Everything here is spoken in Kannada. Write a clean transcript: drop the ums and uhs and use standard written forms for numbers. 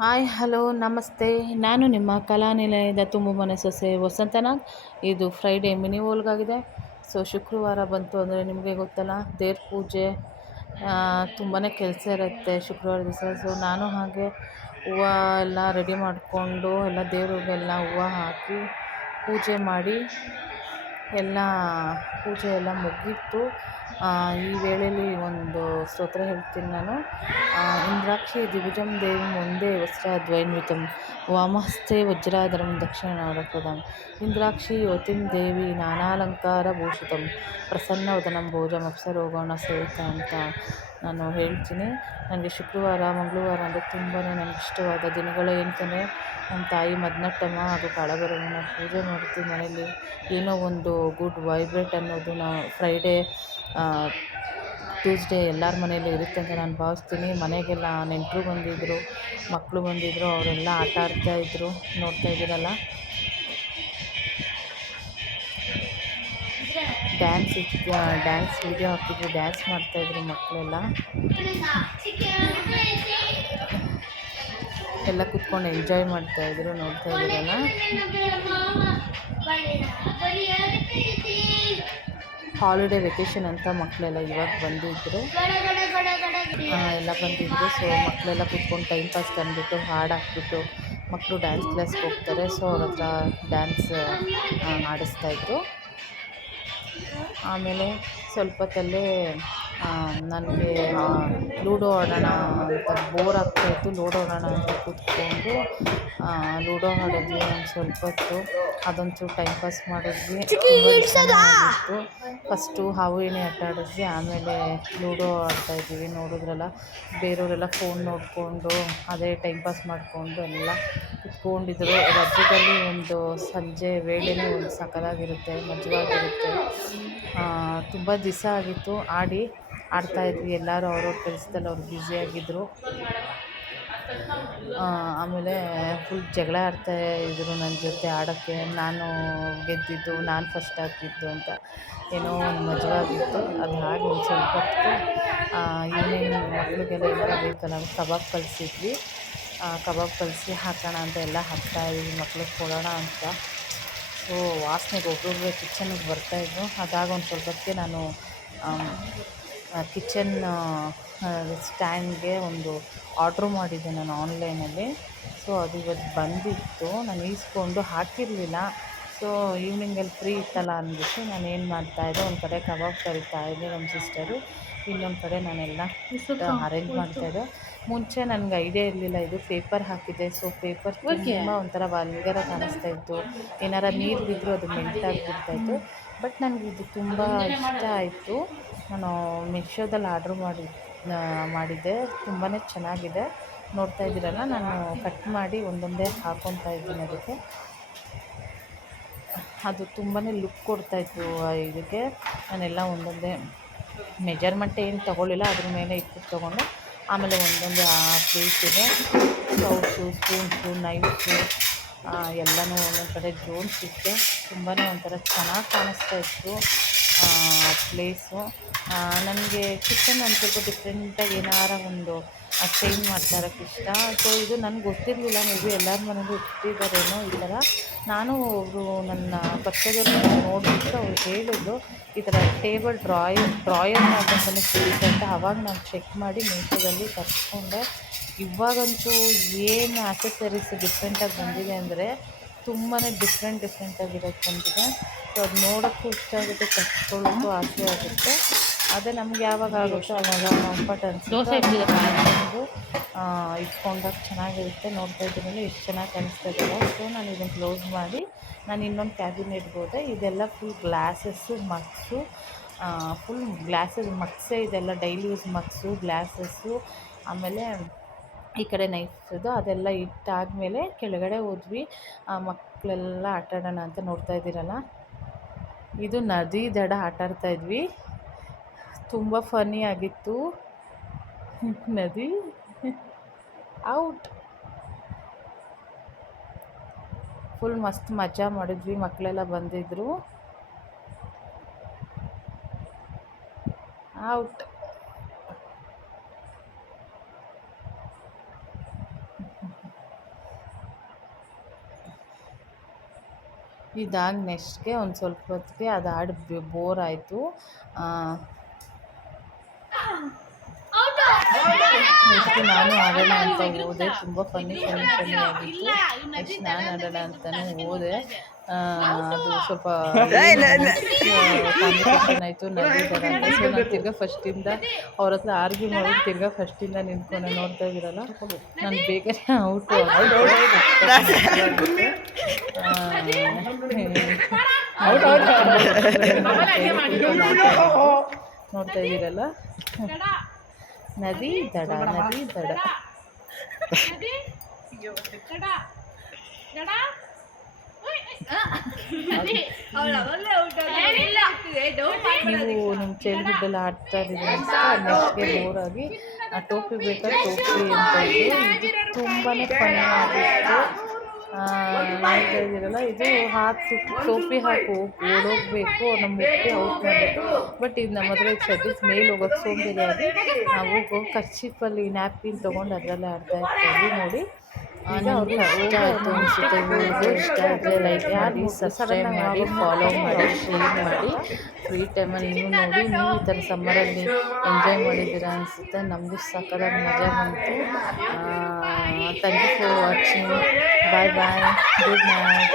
ಹಾಯ್ ಹಲೋ ನಮಸ್ತೆ. ನಾನು ನಿಮ್ಮ ಕಲಾನಿಲಯದ ತುಂಬು ಮನೆ ಸೊಸೆ ವಸಂತನಾಗ್. ಇದು ಫ್ರೈಡೇ ಮಿನಿ ವ್ಲಾಗಾಗಿದೆ. ಸೊ ಶುಕ್ರವಾರ ಬಂತು ಅಂದರೆ ನಿಮಗೆ ಗೊತ್ತಲ್ಲ, ದೇವ್ರ ಪೂಜೆ ತುಂಬಾ ಕೆಲಸ ಇರುತ್ತೆ ಶುಕ್ರವಾರ ದಿವಸ. ಸೊ ನಾನು ಹಾಗೆ ಹೂವು ಎಲ್ಲ ರೆಡಿ ಮಾಡಿಕೊಂಡು ಎಲ್ಲ ದೇವ್ರಿಗೆಲ್ಲ ಹೂವು ಹಾಕಿ ಪೂಜೆ ಮಾಡಿ ಎಲ್ಲ ಪೂಜೆ ಎಲ್ಲ ಮುಗೀತು. ಈ ವೇಳೆಯಲ್ಲಿ ಒಂದು ಸ್ತೋತ್ರ ಹೇಳ್ತೀನಿ ನಾನು. ಇಂದ್ರಾಕ್ಷಿ ದ್ವಿಭುಜಂ ದೇವಿ ಮುಂದೆ ವಸ್ತ್ರದ್ವೈನ್ವಿತಂ ವಾಮಹಸ್ತೆ ವಜ್ರಾಧರಂ ದಕ್ಷಿಣಾರಪ್ರದಂ ಇಂದ್ರಾಕ್ಷಿ ಯುವತಿಂ ದೇವಿ ನಾನಾಲಂಕಾರ ಭೂಷಿತಂ ಪ್ರಸನ್ನವದನಂ ಭೋಜಂ ಅಪ್ಸರೋಗಣ ಸೇವಿತ ಅಂತ ನಾನು ಹೇಳ್ತೀನಿ. ನನಗೆ ಶುಕ್ರವಾರ ಮಂಗಳವಾರ ಅಂದರೆ ತುಂಬಾ ನನಗೆ ಇಷ್ಟವಾದ ದಿನಗಳು. ಏನಂತಂದರೆ ನಮ್ಮ ತಾಯಿ ಮದ್ನಟ್ಟಮ್ಮ ಹಾಗೂ ಕಾಳಭೈರವನ ಪೂಜೆ ಮಾಡ್ತೀವಿ ಮನೇಲಿ. ಏನೋ ಒಂದು ಗುಡ್ ವೈಬ್ರೇಟ್ ಅನ್ನೋದು ನಾವು ಫ್ರೈಡೇ ಟ್ಯೂಸ್ಡೇ ಎಲ್ಲರ ಮನೇಲಿ ಇರುತ್ತೆ ಅಂತ ನಾನು ಭಾವಿಸ್ತೀನಿ. ಮನೆಗೆಲ್ಲ ನೆಂಟರು ಬಂದಿದ್ದರು, ಮಕ್ಕಳು ಬಂದಿದ್ದರು, ಅವರೆಲ್ಲ ಆಟ ಆಡ್ತಾಯಿದ್ರು. ನೋಡ್ತಾ ಇದ್ದೀರಲ್ಲ, ಡ್ಯಾನ್ಸ್ ವಿಡಿಯೋ ಹಾಕಿದ್ರು, ಡ್ಯಾನ್ಸ್ ಮಾಡ್ತಾಯಿದ್ರು ಮಕ್ಕಳೆಲ್ಲ. ಎಲ್ಲ ಕೂತ್ಕೊಂಡು ಎಂಜಾಯ್ ಮಾಡ್ತಾಯಿದ್ರು. ನೋಡ್ತಾ ಇದ್ದೀರಲ್ಲ, ಹಾಲಿಡೇ ವೆಕೇಷನ್ ಅಂತ ಮಕ್ಕಳೆಲ್ಲ ಇವಾಗ ಬಂದಿದ್ದರು, ಎಲ್ಲ ಬಂದಿದ್ದರು. ಸೊ ಮಕ್ಕಳೆಲ್ಲ ಕೂತ್ಕೊಂಡು ಟೈಮ್ ಪಾಸ್ ತಂದುಬಿಟ್ಟು ಹಾಡು ಹಾಕ್ಬಿಟ್ಟು, ಮಕ್ಕಳು ಡ್ಯಾನ್ಸ್ ಕ್ಲಾಸ್ಗೆ ಹೋಗ್ತಾರೆ, ಸೊ ಅವ್ರ ಹತ್ರ ಡ್ಯಾನ್ಸ್ ಆಡಿಸ್ತಾಯಿದ್ರು. ಆಮೇಲೆ ಸ್ವಲ್ಪ ಹೊತ್ತಲ್ಲೇ ನನಗೆ ಲೂಡೋ ಆಡೋಣ ಅಂತ ಬೋರ್ ಆಗ್ತಾಯಿತ್ತು. ಲೂಡೋ ಆಡೋಣ ಅಂತ ಕೂತ್ಕೊಂಡು ಲೂಡೋ ಆಡಿದ್ವಿ ಒಂದು ಸ್ವಲ್ಪ ಹೊತ್ತು. ಅದೊಂಚೂರು ಟೈಮ್ ಪಾಸ್ ಮಾಡಿದ್ವಿ, ತುಂಬ ಚೆನ್ನಾಗಿತ್ತು. ಫಸ್ಟು ಹಾವು ಏಣಿ ಆಟ ಆಡಿದ್ವಿ, ಆಮೇಲೆ ಲೂಡೋ ಆಡ್ತಾಯಿದ್ವಿ. ನೋಡಿದ್ರಲ್ಲ, ಬೇರೆಯವರೆಲ್ಲ ಫೋನ್ ನೋಡಿಕೊಂಡು ಅದೇ ಟೈಮ್ ಪಾಸ್ ಮಾಡಿಕೊಂಡು ಎಲ್ಲ ಕುತ್ಕೊಂಡಿದ್ರು. ರಾಜ್ಯದಲ್ಲಿ ಒಂದು ಸಂಜೆ ವೇಳೆಯೇ ಒಂದು ಸಕಲಾಗಿರುತ್ತೆ, ಮಜವಾಗಿರುತ್ತೆ. ತುಂಬ ದಿವಸ ಆಗಿತ್ತು ಆಡ್ತಾಯಿದ್ವಿ. ಎಲ್ಲರೂ ಅವ್ರವ್ರ ಕೆಲಸದಲ್ಲಿ ಅವ್ರು ಬ್ಯುಸಿಯಾಗಿದ್ದರು. ಆಮೇಲೆ ಫುಲ್ ಜಗಳ ಆಡ್ತಾಯಿದ್ರು ನನ್ನ ಜೊತೆ ಆಡೋಕ್ಕೆ. ನಾನು ಗೆದ್ದಿದ್ದು, ನಾನು ಫಸ್ಟ್ ಆಗಿದ್ದು ಅಂತ ಏನೋ ಒಂದು ಮಜವಾಗಿತ್ತು. ಅದು ಹಾಗೆ ಒಂದು ಸ್ವಲ್ಪ ಹೊತ್ತು ಈವ್ನಿಂಗ್ ಮಕ್ಕಳಿಗೆಲ್ಲ ಏನಾರ ಬೇಕಲ್ಲ, ಕಬಾಬ್ ಕಲಿಸಿದ್ವಿ. ಕಬಾಬ್ ಕಲಿಸಿ ಹಾಕೋಣ ಅಂತ ಎಲ್ಲ ಹಾಕ್ತಾಯಿದ್ವಿ ಮಕ್ಳಿಗೆ ಕೊಡೋಣ ಅಂತ. ಸೊ ವಾಸನೆಗೆ ಒಬ್ಬೊಬ್ಬರೇ ಕಿಚನ್ನಿಗೆ ಬರ್ತಾಯಿದ್ರು. ಅದಾಗ ಒಂದು ಸ್ವಲ್ಪ ಹೊತ್ತಿಗೆ ನಾನು ಕಿಚನ್ ಸ್ಟ್ಯಾಂಡ್ಗೆ ಒಂದು ಆರ್ಡ್ರ್ ಮಾಡಿದ್ದೆ ನಾನು ಆನ್ಲೈನಲ್ಲಿ. ಸೊ ಅದು ಇವತ್ತು ಬಂದಿತ್ತು, ನಾನು ಈಸ್ಕೊಂಡು ಹಾಕಿರಲಿಲ್ಲ. ಸೊ ಈವ್ನಿಂಗಲ್ಲಿ ಫ್ರೀ ಇತ್ತಲ್ಲ ಅಂದ್ಬಿಟ್ಟು ನಾನು ಏನು ಮಾಡ್ತಾಯಿದ್ದೆ, ಒಂದು ಕಡೆ ಕಬಾಬ್ ಕರಿತಾಯಿದ್ದೆ ನಮ್ಮ ಸಿಸ್ಟರು, ಇನ್ನೊಂದು ಕಡೆ ನಾನೆಲ್ಲ ಅರೇಂಜ್ ಮಾಡ್ತಾಯಿದ್ದೆ. ಮುಂಚೆ ನನಗೆ ಐಡಿಯಾ ಇರಲಿಲ್ಲ, ಇದು ಪೇಪರ್ ಹಾಕಿದ್ದೆ. ಸೊ ಪೇಪರ್ ತುಂಬ ಒಂಥರ ವಲ್ಗರ ಕಾಣಿಸ್ತಾಯಿತ್ತು, ಏನಾರ ನೀರು ಬಿದ್ದರೂ ಅದು ಮೆಲ್ಟಾಗಿಬಿಡ್ತಾಯಿತ್ತು. ಬಟ್ ನನಗೆ ಇದು ತುಂಬ ಇಷ್ಟ ಆಯಿತು. ನಾನು ಮೀಶೋದಲ್ಲಿ ಆರ್ಡ್ರ್ ಮಾಡಿದ್ದೆ, ತುಂಬಾ ಚೆನ್ನಾಗಿದೆ. ನೋಡ್ತಾ ಇದ್ದೀರಲ್ಲ, ನಾನು ಕಟ್ ಮಾಡಿ ಒಂದೊಂದೇ ಹಾಕ್ಕೊತಾ ಇದ್ದೀನಿ ಅದಕ್ಕೆ. ಅದು ತುಂಬಾ ಲುಕ್ ಕೊಡ್ತಾಯಿತ್ತು ಇದಕ್ಕೆ. ನಾನೆಲ್ಲ ಒಂದೊಂದೇ ಮೆಜರ್ಮೆಂಟ್ ಏನು ತೊಗೊಳ್ಳಿಲ್ಲ, ಅದ್ರ ಮೇಲೆ ಇಟ್ಟು ತೊಗೊಂಡು ಆಮೇಲೆ ಒಂದೊಂದೇ ಪ್ಲೇಟಿಗೆ ಸೌಟು, ಸ್ಪೂನ್ಸು, ನೈಫು ಎಲ್ಲನೂ ಒಂದೊಂದು ಕಡೆ ಜೋಡಿಸಿಟ್ಟೆ. ತುಂಬಾ ಒಂಥರ ಚೆನ್ನಾಗಿ ಕಾಣಿಸ್ತಾಯಿತ್ತು ಪ್ಲೇಸು. ನನಗೆ ಕಿಚನ್ ಒಂದು ಸ್ವಲ್ಪ ಡಿಫ್ರೆಂಟಾಗಿ ಏನಾರ ಒಂದು ಚೇಂಜ್ ಮಾಡ್ತಾ ಇರೋಕ್ಕೆ ಇಷ್ಟ. ಸೊ ಇದು ನನಗೆ ಗೊತ್ತಿರಲಿಲ್ಲ, ಮೇ ಬಿ ಎಲ್ಲರ ಮನೆಯಲ್ಲೂ ಇಟ್ಟಿದ್ದಾರೇನೋ ಈ ಥರ. ನಾನು ಒಬ್ಬರು ನನ್ನ ಪರಿಚಯದವ್ರನ್ನ ನೋಡಿಬಿಟ್ಟು ಅವ್ರು ಹೇಳಿದ್ರು, ಈ ಥರ ಟೇಬಲ್ ಡ್ರಾಯರ್ ಮಾಡೋಂತಲೇ ಸಿಗುತ್ತೆ ಅಂತ. ಆವಾಗ ನಾನು ಚೆಕ್ ಮಾಡಿ ಮೀಶೋದಲ್ಲಿ ತರಿಸ್ಕೊಂಡೆ. ಇವಾಗಂತೂ ಏನು ಆಕ್ಸೆಸರೀಸ್ ಡಿಫ್ರೆಂಟಾಗಿ ಬಂದಿದೆ ಅಂದರೆ ತುಂಬಾ ಡಿಫ್ರೆಂಟಾಗಿರೋದು ಬಂದಿದೆ. ಸೊ ಅದು ನೋಡೋಕ್ಕೂ ಇಷ್ಟ ಆಗುತ್ತೆ, ತರಿಸ್ಕೊಳ್ಳೋಕ್ಕೂ ಆಸೆ ಆಗುತ್ತೆ. ಅದೇ ನಮ್ಗೆ ಯಾವಾಗ ಆಗುತ್ತೋ ಆವಾಗ ಕಂಫರ್ಟ್ ಅನಿಸುತ್ತೆ ಇಟ್ಕೊಂಡಾಗ ಚೆನ್ನಾಗಿರುತ್ತೆ. ನೋಡ್ತಾ ಇದ್ದೀನಲ್ಲ ಎಷ್ಟು ಚೆನ್ನಾಗಿ ಕಾಣಿಸ್ತಾ ಇದೆಯಲ್ಲ. ಸೊ ನಾನು ಇದನ್ನು ಕ್ಲೋಸ್ ಮಾಡಿ ನಾನು ಇನ್ನೊಂದು ಕ್ಯಾಬಿನೆಟ್ಗೆ ಹೋದೆ. ಇದೆಲ್ಲ ಫುಲ್ ಗ್ಲಾಸಸ್ಸು, ಮಗ್ಸು, ಫುಲ್ ಗ್ಲಾಸಸ್ ಮಗ್ಸೇ ಇದೆಲ್ಲ, ಡೈಲಿ ಯೂಸ್ ಮಗ್ಸು, ಗ್ಲಾಸಸ್ಸು. ಆಮೇಲೆ ಈ ಕಡೆ ನೈಫ್ದು ಅದೆಲ್ಲ ಇಟ್ಟಾದಮೇಲೆ ಕೆಳಗಡೆ ಹೋದ್ವಿ. ಮಕ್ಕಳೆಲ್ಲ ಆಟಾಡೋಣ ಅಂತ. ನೋಡ್ತಾ ಇದ್ದೀರಲ್ಲ, ಇದು ನದಿ ದಡ ಆಟಾಡ್ತಾಯಿದ್ವಿ, ತುಂಬ ಫನ್ನಿ ಆಗಿತ್ತು. ನದಿ ಔಟ್ ಫುಲ್ ಮಸ್ತ್ ಮಜಾ ಮಾಡಿದ್ವಿ, ಮಕ್ಕಳೆಲ್ಲ ಬಂದಿದ್ದರು. ಔಟ್ ಇದಾದ ನೆಕ್ಸ್ಟ್ಗೆ ಒಂದು ಸ್ವಲ್ಪ ಹೊತ್ತಿಗೆ ಅದು ಆಡಿ ಬೋರ್ ಆಯಿತು. ನೆಕ್ಸ್ಟ್ ನಾನು ಆಡೋಣ ಅಂತ ಹೋದೆ. ತುಂಬ ಫನ್ನಿ ಆಗಿತ್ತು. ನೆಕ್ಸ್ಟ್ ನಾನು ಆಡೋಣ ಅಂತಲೇ ಹೋದೆ. ಅದು ಸ್ವಲ್ಪ ಕಾಂಪಿಟೇಷನ್ ಆಯಿತು ನಡೀತಾರೆ. ಸೊ ನಾನು ತಿರ್ಗಾ ಫಸ್ಟಿಂದ ಅವ್ರ ಹತ್ರ ಆರ್ಗ್ಯೂ ಮಾಡೋದು, ತಿರ್ಗಾ ಫಸ್ಟಿಂದ ನಿಂತ್ಕೊಂಡು ನೋಡ್ತಾ ಇದ್ದೀರಲ್ಲ, ನಾನು ಬೇಗನೆ ಔಟು ನೋಡ್ತಾ ಇದ್ದೀರಲ್ಲ. ನದಿ ದಡ ನೀವು ನಿಮ್ಮ ಚೈಲ್ಡ್ಹುಡ್ಡೆಲ್ಲ ಆಡ್ತಾ ಇದ್ದೀರಿ ಅಂತ ನೆಕ್ಸ್ಟ್ಗೆ ಬೋರಾಗಿ ಟೋಪಿ ಬೇಕಾ ಟೋಪಿ ಅಂತ ಇದ್ದು ತುಂಬಾ ಫನ್ ಆಗಿತ್ತು. ಹೇಳ್ತಾ ಇದ್ದೀರಲ್ಲ, ಇದು ಟೋಪಿ ಹಾಕಿ ಓಡೋಗ್ಬೇಕು, ನಮ್ಮ ಮುಟ್ಟಿ ಔಟ್ ಮಾಡಬೇಕು. ಬಟ್ ಇದು ನಮ್ಮ ಹತ್ರ ಸದ್ಯಕ್ಕೆ ಮೇಲೆ ಹೋಗೋಕ್ಕೆ ಸೋಂಬೇರಿಯಾಗಿ ನಾವು ಕರ್ಚಿಪ್ಪಲ್ಲಿ ನ್ಯಾಪ್ಕಿನ್ ತೊಗೊಂಡು ಅದರಲ್ಲೇ ಆಡ್ತಾ ಇರ್ತೀವಿ. ನೋಡಿ, ನಿಮಗೆ ಇಷ್ಟ ಆಯಿತು ಅನಿಸುತ್ತೆ. ವಿಡಿಯೋ ಇಷ್ಟ ಆದರೆ ಲೈಕ್ ಮಾಡಿ, ಸಬ್ಸ್ಕ್ರೈಬ್ ಮಾಡಿ, ಫಾಲೋ ಮಾಡಿ, ಶೇರ್ ಮಾಡಿ. ಫ್ರೀ ಟೈಮಲ್ಲಿ ನೀವು ನೋಡಿ, ನೀವು ಈ ಥರ ಸಮ್ಮರಲ್ಲಿ ಎಂಜಾಯ್ ಮಾಡಿದ್ದೀರಾ ಅನಿಸುತ್ತೆ. ನಮಗೂ ಸಕ್ಕತ್ತಾಗಿ ಮಜಾ ಬಂತು. Thank you for watching. Bye bye, good night.